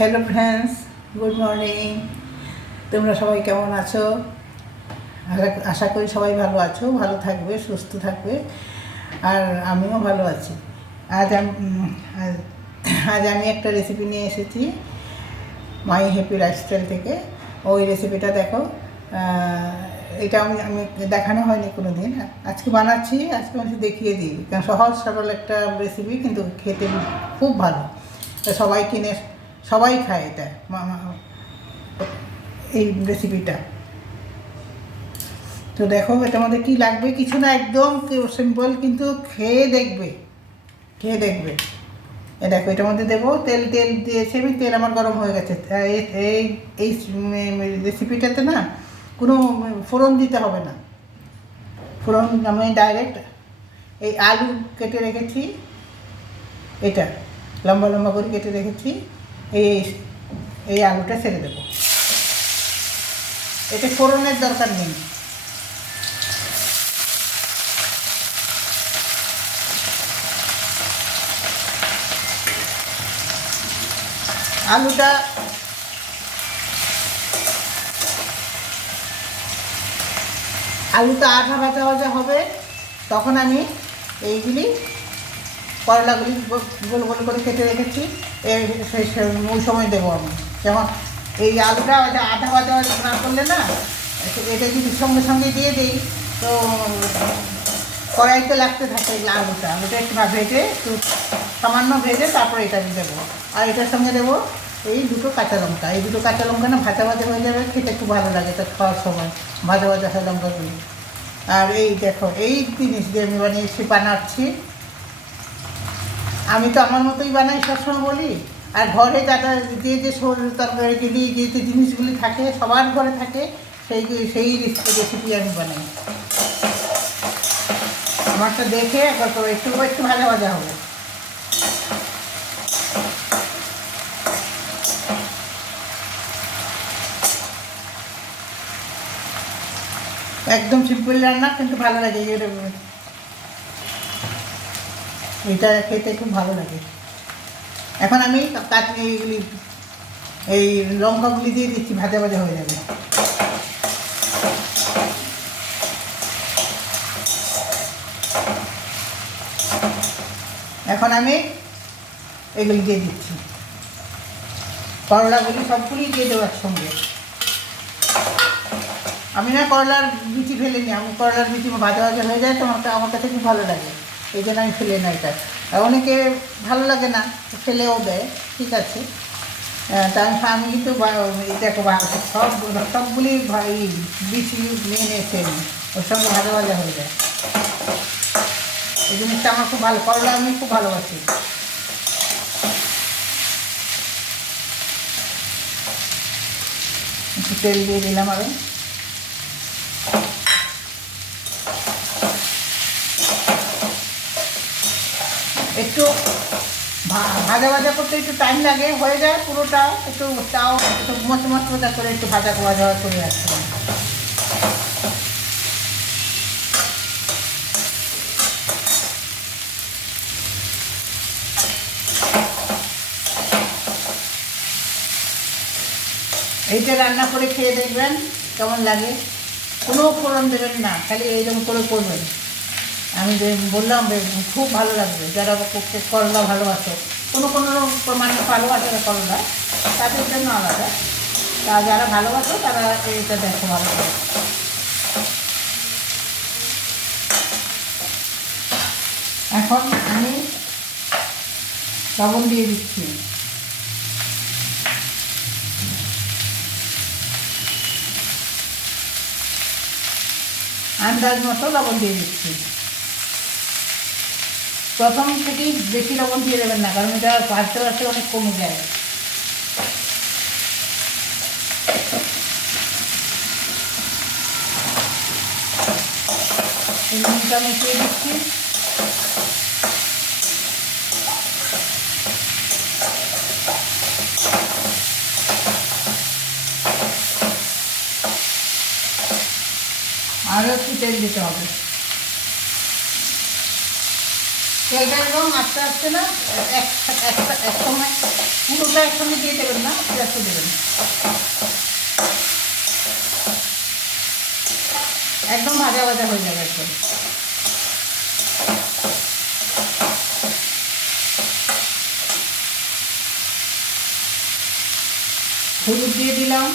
Hello friends, good morning. তোমরা সবাই কেমন আছো? আশা করি সবাই ভালো আছো, ভালো থাকবে, সুস্থ থাকবে। আর আমিও ভালো আছি। আজ আজ আমি একটা রেসিপি নিয়ে এসেছি মাই হ্যাপি লাইফস্টাইল থেকে। ওই রেসিপিটা দেখো। এটা আমি দেখানো হয়নি কোনো দিন, আজকে বানাচ্ছি। আজকে আমি দেখিয়ে দিই, কারণ সহজ সরল একটা রেসিপি, কিন্তু খেতে খুব ভালো। সবাই কিনে সবাই খায় এটা, এই রেসিপিটা। তো দেখো এটার মধ্যে কী লাগবে, কিছু না, একদম সিম্পল, কিন্তু খেয়ে দেখবে। এ দেখো, এটার মধ্যে দেবো তেল দিয়েছি আমি, তেল আমার গরম হয়ে গেছে। এই এই রেসিপিটাতে না কোনো ফোড়ন দিতে হবে না। ফোড়ন আমি ডাইরেক্ট এই আলু কেটে রেখেছি, এটা লম্বা লম্বা করে কেটে রেখেছি, এই এই আলুটা ছেড়ে দেবো। এতে ফোড়নের দরকার নেই। আলুটা আঠা ভাজা ভাজা হবে, তখন আমি এইগুলি করলাগুলি গোল গোল করে কেটে রেখেছি, ওই সময় দেবো আমি। যেমন এই আলুটা আধা ভাজা না করলে না, এটা যদি সঙ্গে সঙ্গে দিয়ে দিই তো কড়াইতে লাগতে থাকে। আলুটা একটু ভেজে, একটু সামান্য ভেজে তারপরে এটা আমি দেবো। আর এটার সঙ্গে দেবো এই দুটো কাঁচা লঙ্কা। এই দুটো কাঁচা লঙ্কা না ভাজা ভাজা হয়ে যাবে, খেতে খুব ভালো লাগে এটা খাওয়ার সময়, ভাজা ভাজা হয় লঙ্কাগুলি। আর এই দেখো, এই জিনিস দিয়ে আমি বানাচ্ছি। আমি তো আমার মতোই বানাই, সবসময় বলি। আর ঘরে যারা যে শরীর তরকারি যে জিনিসগুলি থাকে, সবার ঘরে থাকে, সেই রেসিপি আমি বানাই। আমারটা দেখে একবার করে একটু ভাজা ভাজা হবে। একদম সিম্পল রান্না, কিন্তু ভালো লাগে। এটা খেতে খুব ভালো লাগে। এখন আমি এইগুলি, এই লঙ্কাগুলি দিয়ে দিচ্ছি, ভাজা ভাজা হয়ে যাবে। এখন আমি এগুলি দিয়ে দিচ্ছি, করলাগুলি সবগুলি দিয়ে দেবো একসঙ্গে। আমি না করলার বিচি ফেলে নিই, আমি করলার বিচি ভাজা ভাজা হয়ে যায় তো আমার কাছে খুব ভালো লাগে, এই জন্য আমি ফেলে না এটা। অনেকে ভালো লাগে না, ফেলেও দেয়, ঠিক আছে। তা আমি কিন্তু দেখো সবগুলি বিচি নিয়ে নিয়েছে, ওর সঙ্গে ভাজা ভাজা হয়ে যায়। এই জিনিসটা আমার খুব ভালো, করলা আমি খুব ভালোবাসি। একটু তেল দিয়ে দিলাম আরও। একটু ভাজা ভাজা করতে একটু টাইম লাগে, হয়ে যায় পুরোটা, একটু তাও একটু মচমচা করে একটু ভাজা করে আসতে হবে। এইটা রান্না করে খেয়ে দেখবেন কেমন লাগে। কোনো ফোড়ন দেবেন না, খালি এইরকম করে করবেন। আমি যে বললাম খুব ভালো লাগবে। যারা করলা ভালোবাসে, কোনো মানে ভালোবাসে না করলা, তাদের জন্য আলাদা। তা যারা ভালোবাসে তারা এইটা দেখো ভালো করে। এখন আমি লবণ দিয়ে দিচ্ছি, আন্দাজ মতো লবণ দিয়ে দিচ্ছি। প্রথম থেকেই বেশি লবণ দিয়ে দেবেন না, কারণ এটা ভাজতে ভাজতে অনেক কমে যায়। নুনটা মিশিয়ে দিচ্ছি। আরও একটু তেল দিতে হবে। তেলটা একদম আস্তে আস্তে না, এক সময় পুরোটা একসঙ্গে দিয়ে দেবেন না, একটু দেবেন। একদম ভাজা ভাজা হয়ে যাবে একদম। হলুদ দিয়ে দিলাম,